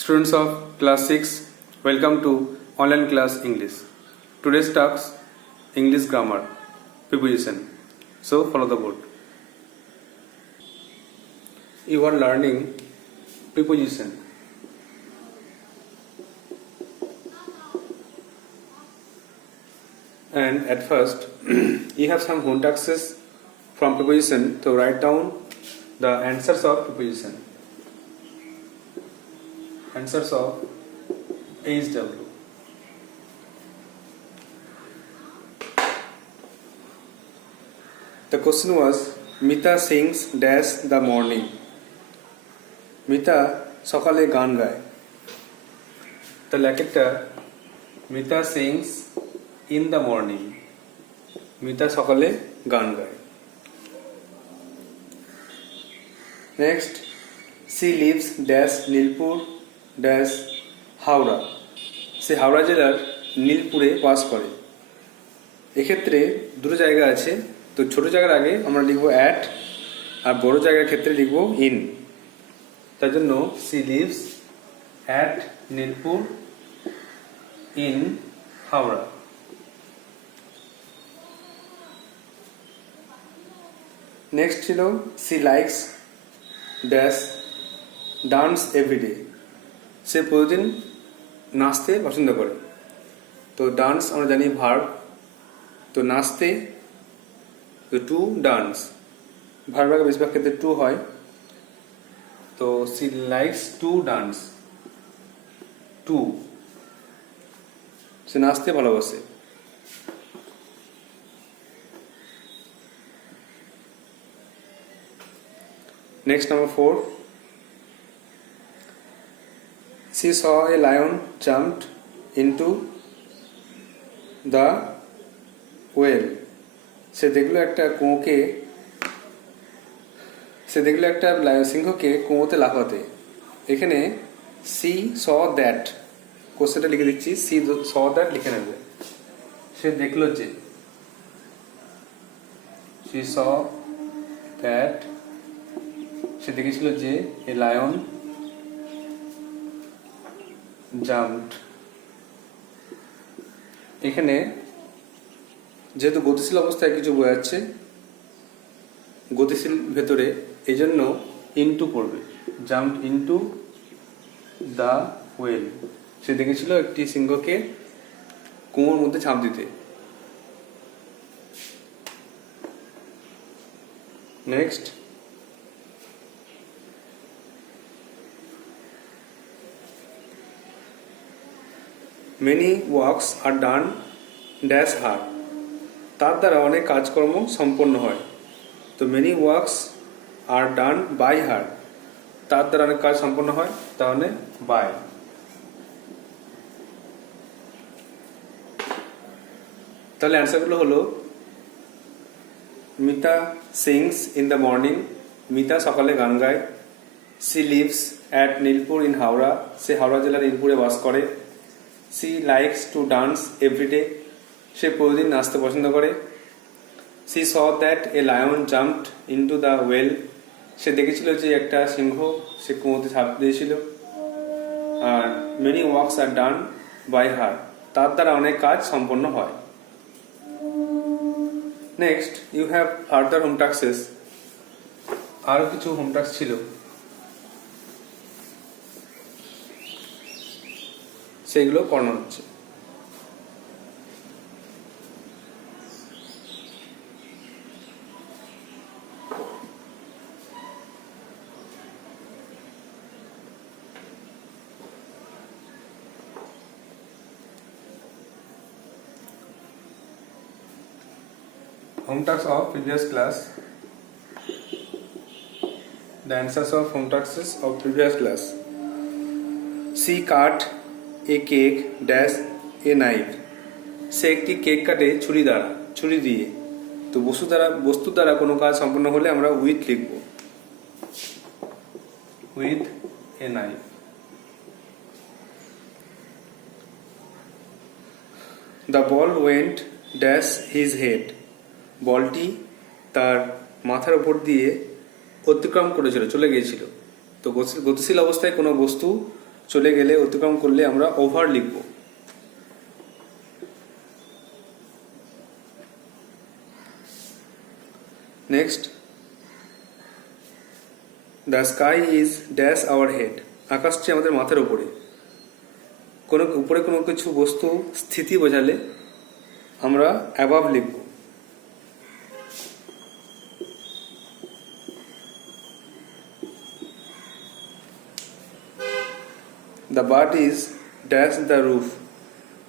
Students of class 6, welcome to online class English. Today's talks English grammar, preposition. So follow the board. You are learning preposition. And at first, you have some home tasks from preposition to write down the answers of preposition. Answers of HW. The question was, Mita sings dash the morning. Mita সকালে গান গায়। The লেখকটা Mita sings in the morning. Mita সকালে গান গায়। Next, she lives dash Nilpur dash হাওড়া। সে হাওড়া জেলার নীলপুরে বাস করে। এক্ষেত্রে দুটো জায়গা আছে, তো ছোট জায়গার আগে আমরা লিখব অ্যাট, আর বড় জায়গার ক্ষেত্রে লিখব ইন। তার জন্য she lives at নীলপুর in হাওড়া। নেক্সট ছিল she likes dash dance every day। সে প্রতিদিন নাচতে পছন্দ করে। তো ডান্স আমরা জানি ভার্ব, তো নাচতে তো টু ডান্স, ভার্ব আগে বেশিরভাগ ক্ষেত্রে টু হয়। তো she likes to dance, two, সে নাচতে ভালোবাসে। Next number 4, she saw a lion jumped into the well। সে দেখলো একটা সিংহকে কুয়োতে লাফাতে। এখানে she saw that, কোশ্চেনটা লিখে দিচ্ছি, she saw that লিখে নেবে। সে দেখলো যে, she saw that, সে দেখেছিল যে a lion jumped। এখানে যেহেতু গতিশীল অবস্থায় কিছু বোঝাচ্ছে, গতিশীল ভেতরে, এই জন্য ইনটু পড়বে, জাম্পড ইনটু দ্য ওয়েল। সে দেখেছিল একটি সিংহকে কুয়োর মধ্যে ঝাঁপ দিতে। Next, many works are done dash her। তার দ্বারা অনেক কাজকর্ম সম্পন্ন হয়। তো many works are done by her, তার দ্বারা অনেক কাজ সম্পন্ন হয়, তাহলে by। তাহলে অ্যান্সারগুলো হলো Mita sings in the morning, Mita সকালে গান গায়। she lives at Nilpur in Howrah, সে হাওড়া জেলার নীলপুরে বাস করে। she likes to dance every day, সে প্রতিদিন নাচতে পছন্দ করে। she saw that a lion jumped into the well, সে দেখেছিল যে একটা সিংহ সে কুয়োতে ঝাঁপ দিয়েছিল। আর many works are done by her, তার দ্বারা অনেক কাজ সম্পন্ন হয়। Next, you have further home tasks. আরও কিছু হোম টাস্ক ছিল, সেগুলো করানো হচ্ছে। Home tasks of previous class. The answers of home tasks of previous class. She cut a cake dash a knife। সে একটি কেক কাটে ছুরি দিয়ে। তো বস্তু দ্বারা কোনো কাজ সম্পন্ন হলে আমরা উইথ লিখব, with a knife. The ball went dash his head। বলটি তার মাথার উপর দিয়ে অতিক্রম করেছিল, চলে গিয়েছিল। তো গতিশীল অবস্থায় কোনো বস্তু চলে গেলে, অতিক্রম করলে আমরা ওভার লিখব। Next, the sky is dash our head. আকাশটি আমাদের মাথার উপরে। কোনো উপরে কোনো কিছু বস্তু স্থিতি বোঝালে আমরা অ্যাবাভ লিখব। The bird is dash the roof.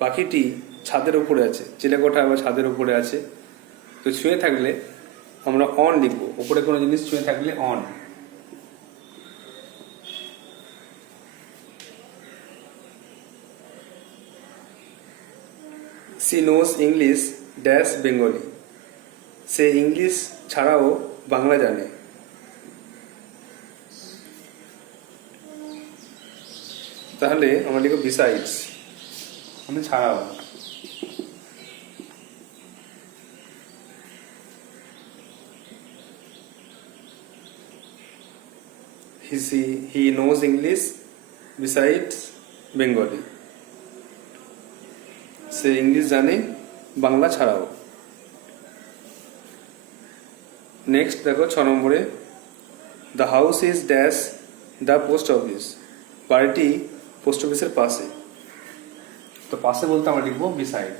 পাখিটি ছাদের উপরে আছে, চিলেকোঠা বা ছাদের উপরে আছে। তো ছুঁয়ে থাকলে আমরা অন লিখব, উপরে কোনো জিনিস ছুঁয়ে থাকলে on. She knows English dash Bengali. সে ইংলিশ ছাড়াও বাংলা জানে। তাহলে আমরা লিখব বিসাইডস, মানে ছাড়াও। He knows English besides Bengali. সে ইংলিশ জানে বাংলা ছাড়াও। নেক্সট দেখো 6 নম্বরে, the house is dash the post office. বাড়িটি পোস্ট অফিসের পাশে। তো পাশে বলতে আমরা লিখবো বিসাইড।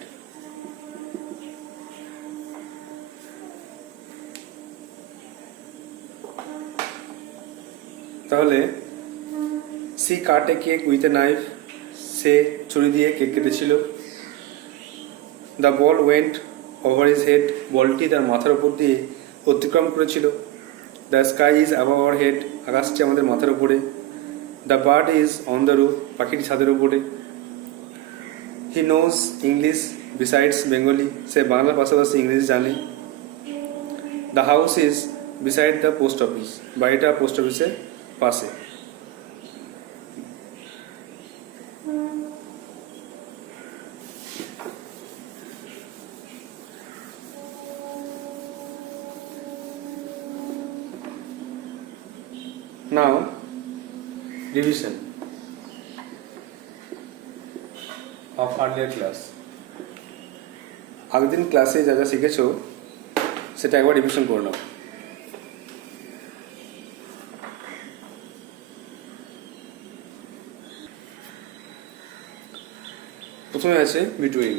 তাহলে she cut a cake with a knife. সে ছুরি দিয়ে কেক কেটেছিল। The ball went over his head. বলটি তার মাথার উপর দিয়ে অতিক্রম করেছিল। The sky is above our head. আকাশটি আমাদের মাথার উপরে। The bird is on the roof. পাখিটি ছাদের উপরে। He knows English besides Bengali. সে বাংলার পাশাপাশি ইংলিশ জানে। The house is beside the post office. বাড়িটা পোস্ট অফিসের পাশে। Now, revision of earlier class. আগের দিন ক্লাসে যা যা শিখেছো সেটা একবার রিভিশন করে নাও। প্রথমে আছে বিটুইন।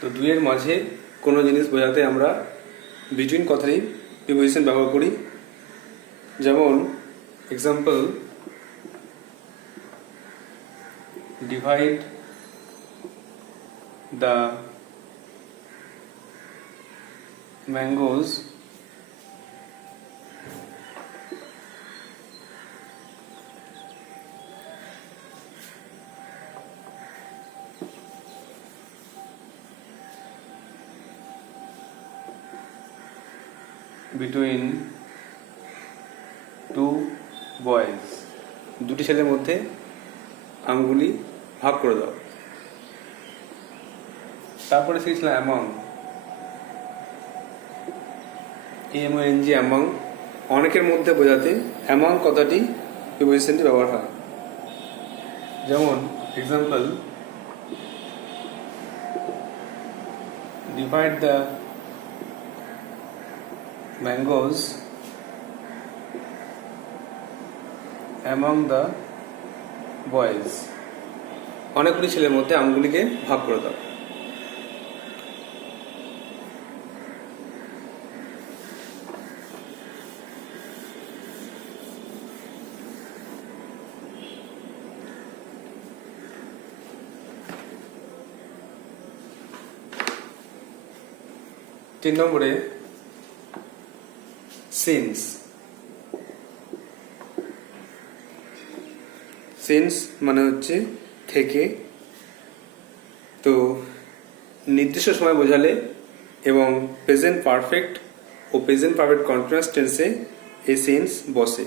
তো দুইয়ের মাঝে কোনো জিনিস বোঝাতে আমরা বিটুইন কথারই প্রিপোজিশন ব্যবহার করি। যেমন example, divide the mangoes between two boys। দুটি ছেলের মধ্যে আমগুলি ভাগ করে দাও। তারপরে শিখছিলাম অ্যামং। AMONG among. অনেকের মধ্যে বোঝাতে অ্যামং কথাটি প্রিপোজিশনটি ব্যবহার হয়। যেমন example, divide the mangoes among the boys। অনেকগুলি ছেলের মধ্যে আমগুলিকে ভাগ করে দাও। তিন নম্বরে সিন্স। সিন্স মানে হচ্ছে থেকে। তো নির্দিষ্ট সময় বোঝালে এবং প্রেজেন্ট পারফেক্ট ও প্রেজেন্ট পারফেক্ট কন্টিনিউয়াস টেন্সে এই সিন্স বসে।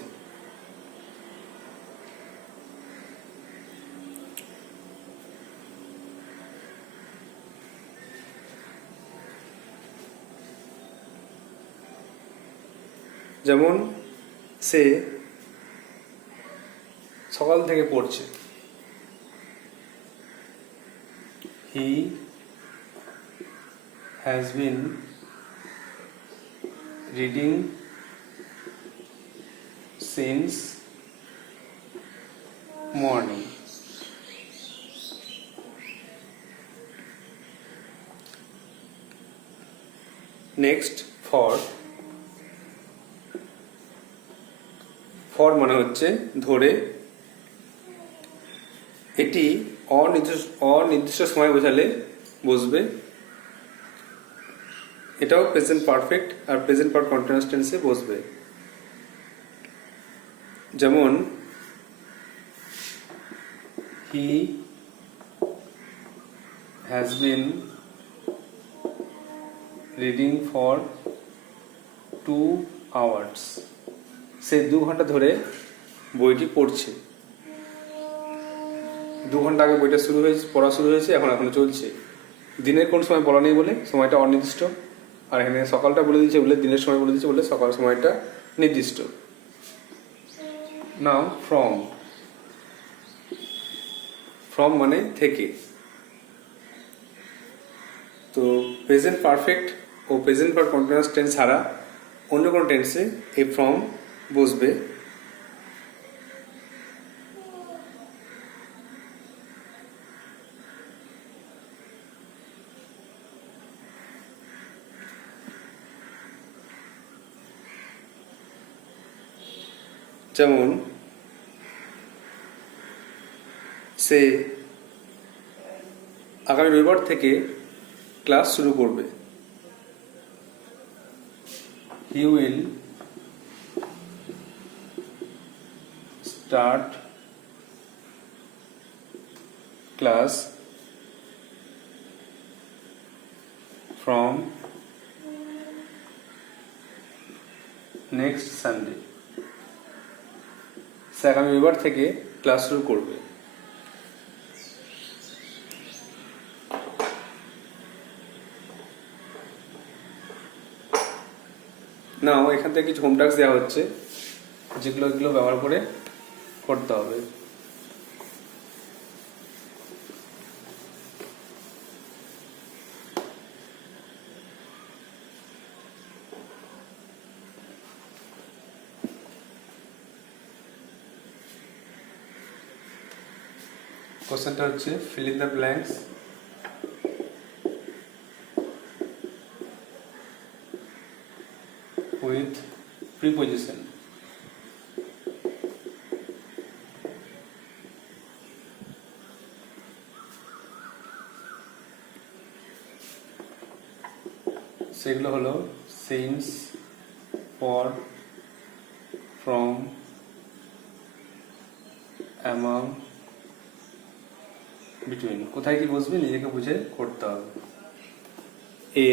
যেমন সে সকাল থেকে পড়ছে। He has been reading since morning. Next for. For মানে হচ্ছে ধরে। এটি অনির্দিষ্ট সময় বোঝালে বসবে। এটাও প্রেজেন্ট পারফেক্ট আর প্রেজেন্ট পারফেক্ট কন্টিনিউয়াস টেন্সে বসবে। যেমন he has been reading for 2 hours। সে 2 ঘন্টা ধরে বইটি পড়ছে। 2 ঘন্টা আগে বইটা পড়া শুরু হয়েছে, এখনো চলছে। দিনের কোন সময় বলা নেই বলে সময়টা অনির্দিষ্ট, আর এখানে সকালটা বলে দিয়েছে বলে দিনের সময় বলে দিয়েছে বলে সকাল সময়টা নির্দিষ্ট। নাও ফ্রম। ফ্রম মানে থেকে। তো প্রেজেন্ট পারফেক্ট ও প্রেজেন্ট পারফেক্ট কন্টিনিউয়াস টেন্স ছাড়া অন্য কোনো টেন্সে এই ফ্রম বসবে। যেমন সে আগামী রবিবার থেকে ক্লাস শুরু করবে। He will start class from next Sunday. সে আগামী রবিবার থেকে ক্লাস শুরু করবে। নাও এখান থেকে কিছু হোম টাস্ক দেওয়া হচ্ছে, যেগুলো এগুলো ব্যবহার করে করতে হবে। কোশ্চেনটা হচ্ছে fill in the blanks with preposition. সেগুলো হলো since, for, from, among, between। কোথায় কি বসবে নিজেকে বুঝে করতে হবে। এ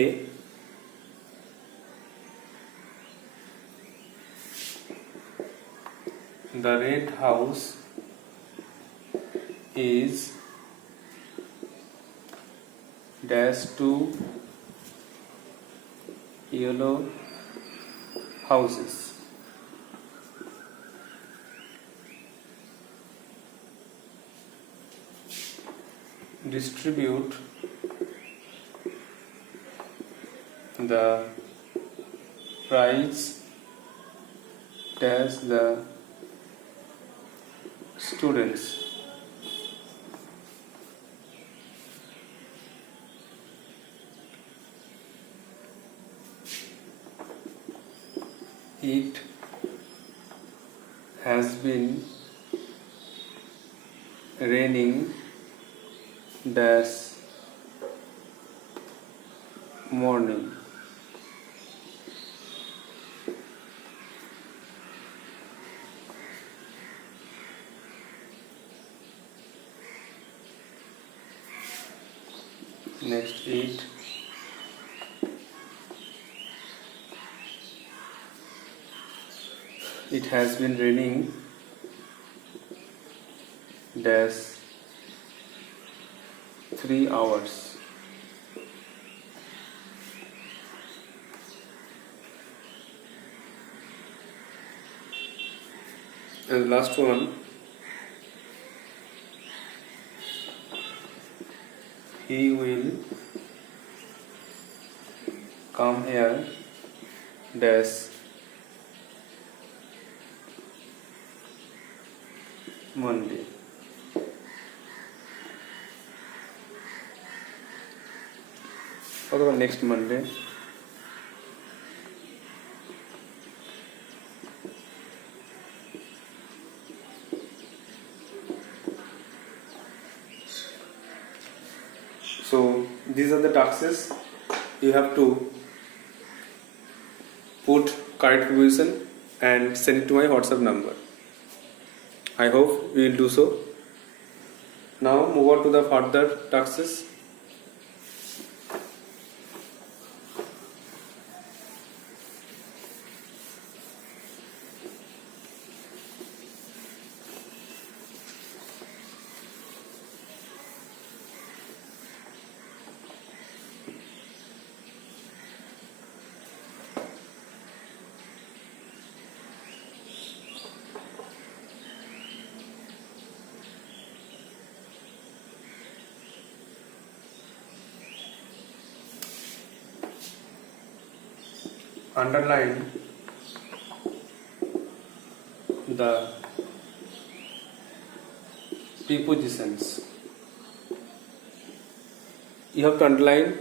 The red house is dash to yellow houses। Distribute the prize dash the students। It has been raining dash morning। Next, eat it has been raining dash 3 hours। And last one, he will come here dash Monday. What about next Monday? So these are the tasks. You have to put correct preposition and send it to my WhatsApp number. I hope we will do so. Now move on to the further tasks. Underline the prepositions. You have to underline.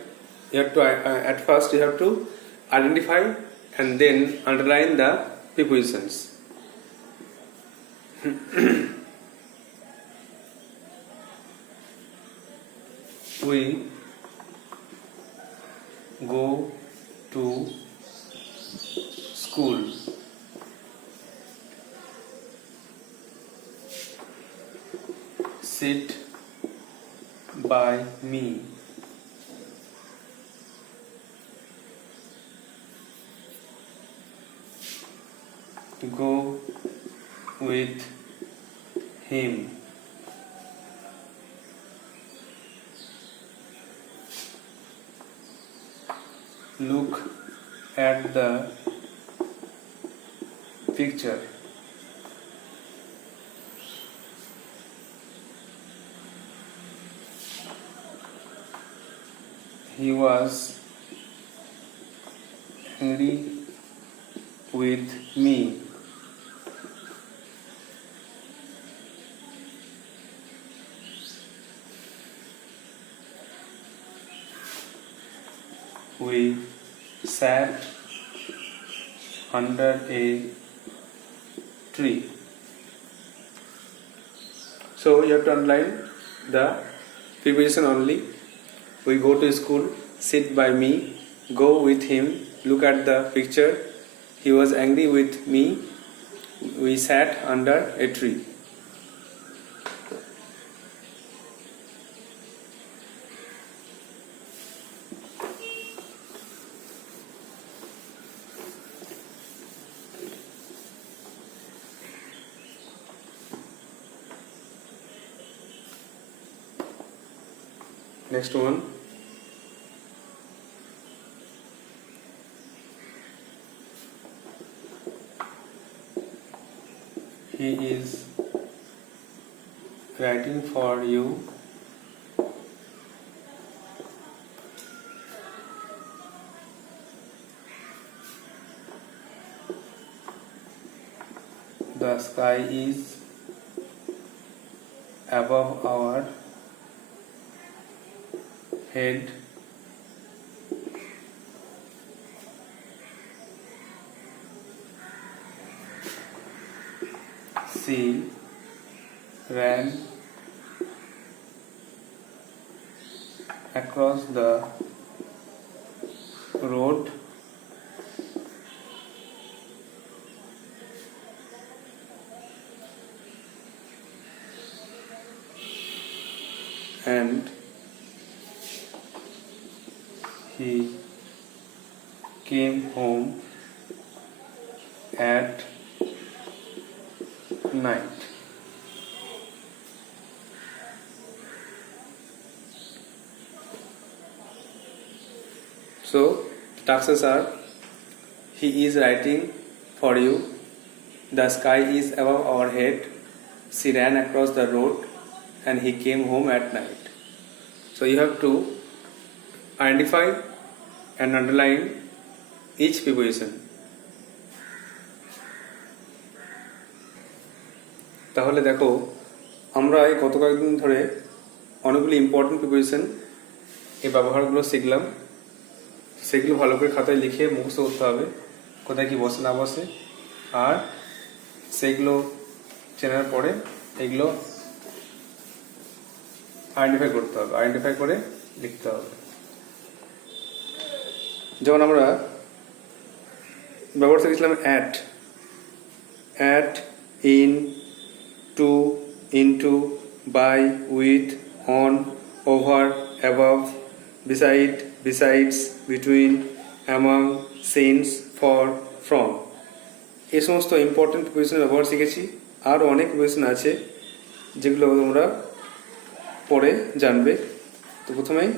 You have to at first you have to identify and then underline the prepositions. We go to school. Sit by me. Go with him. Look at the picture. He was angry with me. We sat under a tree. So you have to underline the preposition only. We go to school, sit by me, go with him, look at the picture. He was angry with me. We sat under a tree. Next one. He is writing for you. The sky is above our head. She ran across the road and he came home at night. So, the tasks are: he is writing for you, The sky is above our head. She ran across the road and he came home at night. So you have to identify and underline each preposition. তাহলে দেখো আমরা এই গত কয়েকদিন ধরে অনেকগুলি important preposition এই ব্যবহারগুলো শিখলাম। সেগুলো ভালো করে খাতায় লিখে মুখস্থ করতে হবে, কোথায় কি বসে না বসে, আর সেগুলো চেনার পরে এগুলো আইডেন্টিফাই করতে হবে, আইডেন্টিফাই করে লিখতে হবে। যেমন আমরা ব্যবহার শিখেছিলাম at, at, in, to, into, by, with, on, over, above, beside, besides, between, among, since, for, from। এই সমস্ত ইম্পর্টেন্ট প্রিপোজিশনের ব্যবহার শিখেছি। আরও অনেক প্রিপোজিশন আছে যেগুলো তোমরা পরে জানবে। তো প্রথমেই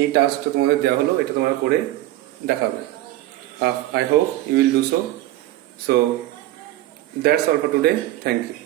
এই টাস্কটা তোমাদের দেওয়া হলো, এটা তোমরা করে দেখাবে। I hope you will do so. So that's all for today. Thank you.